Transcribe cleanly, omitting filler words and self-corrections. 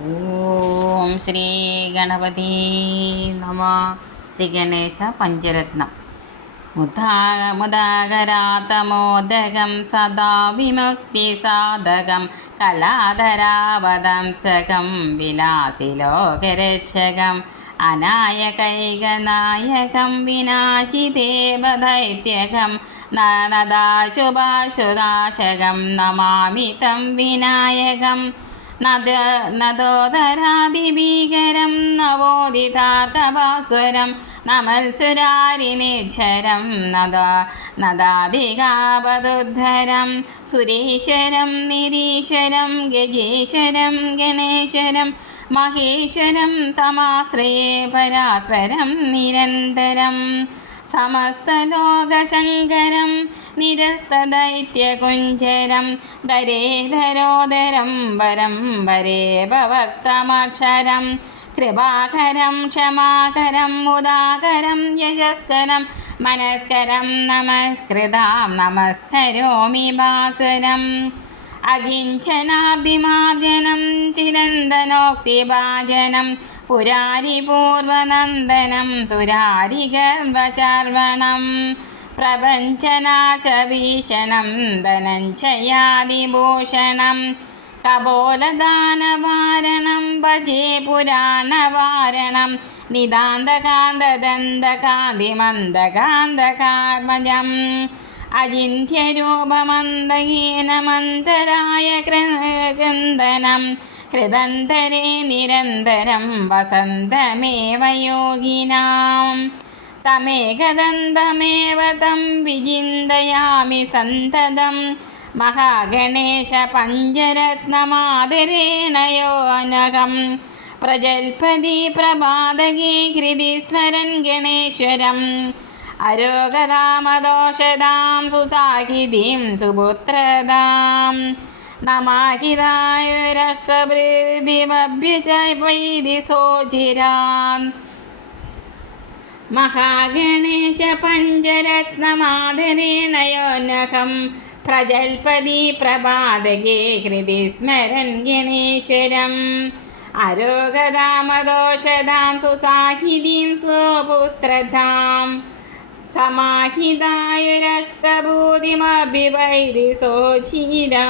ഓം ശ്രീ ഗണപതി നമ. ശ്രീ ഗണേശ പഞ്ചരത്നം. മുദാകരാതമോദകം സദാ വിമുക്തി സാധകം കലാധരാവതംസകം വിലാസിലോകരക്ഷകം അനായകൈകനായകം വിനാശിദേവദൈത്യകം നദാശുഭാശുനാശകം നമാമി തം വിനായകം. നദോദരാതിഭീകരം നവോദിതാർക്കഭാസ്വരം നമൽസുരാരിനിശ്ചരം നദാധികാപതുദ്ധരം സുരേശ്വരം നിരീശ്വരം ഗജേശ്വരം ഗണേശ്വരം മഹേശ്വരം തമാശ്രയേ പരാത്പരം നിരന്തരം. സമസ്തലോകശങ്കരം നിരസ്തദൈത്യകുഞ്ചരം ധരേധരോദരം വരം വരേ ഭവർത്തമക്ഷരം കൃപാകരം ക്ഷമാകരം മുദാകരം യശസ്കരം മനസ്കരം നമസ്കൃതാം നമസ്കരോമി ഭാസുരം. അകിഞ്ചനാബ്ദിമാർജനം ചിരന്തനോക്തിഭാജനം പുരാരിപൂർവനന്ദനം സുരാരിഗർഭചർവണം പ്രപഞ്ചനാശഭീഷണം ധനഞ്ജയാദിഭൂഷണം കപോലദാനവാരണം ഭജേ പുരാണവാരണം നിതാന്തകാന്തദന്തകാന്തിമന്ദകാന്തകാർമജം അചിന്ത്യരൂപമന്ദഹീനമന്തരായ ക്രന്ദനം ഹൃദന്തരേ നിരന്തരം വസന്തമേവ യോഗിനാം. തമേകദന്തമേവ തം വിചിന്തയാമി സന്തതം മഹാഗണേശ പഞ്ചരത്നമാദരേണ യോനകം പ്രജൽപതി പ്രഭാതകേ ഹൃദി സ്മരൻ ഗണേശ്വരം അരോഗതാമദോഷതാം സുസാഹിതീം സുപുത്രതാം നമാഹിതായുരഷ്ടപ്രീതിമഭ്യുജൈതി സോചിരാൻ. മഹാഗണേശ പഞ്ചരത്നമാദരേണ യോനകം പ്രജൽപതി പ്രഭാതകേ ഹൃദി സ്മരൻ ഗണേശ്വരം അരോഗതാമദോഷതാം സുസാഹിതീം സുപുത്രതാം സമാഹിതായുരഷ്ടഭൂതിമഭിവൈരി സോചിരാം.